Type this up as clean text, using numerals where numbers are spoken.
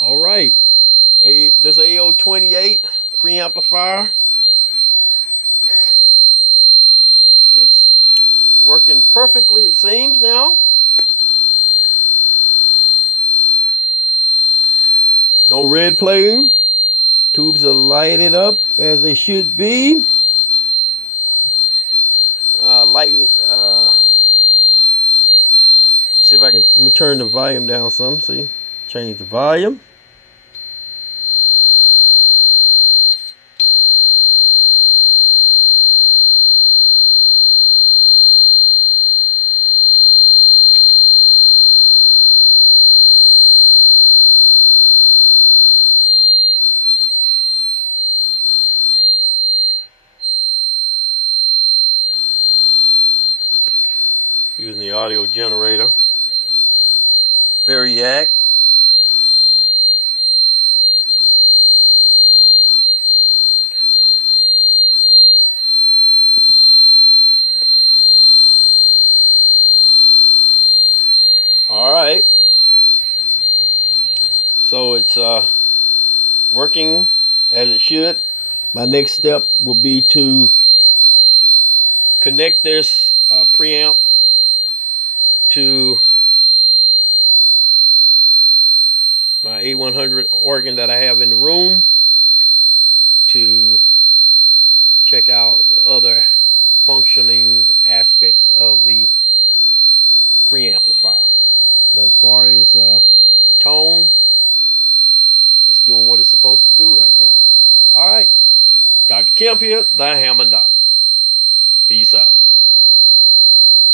All right, this AO28 preamplifier is working perfectly, it seems now. No red playing. Tubes are lighted up as they should be. See if I can, let me turn the volume down some. See, change the volume. Using the audio generator. Variac. All right. So it's working as it should. My next step will be to connect this preamp to my A100 organ that I have in the room to check out the other functioning aspects of the preamplifier. But as far as the tone, it's doing what it's supposed to do right now. All right, Dr. Kemp here, the Hammond Doc. Peace out.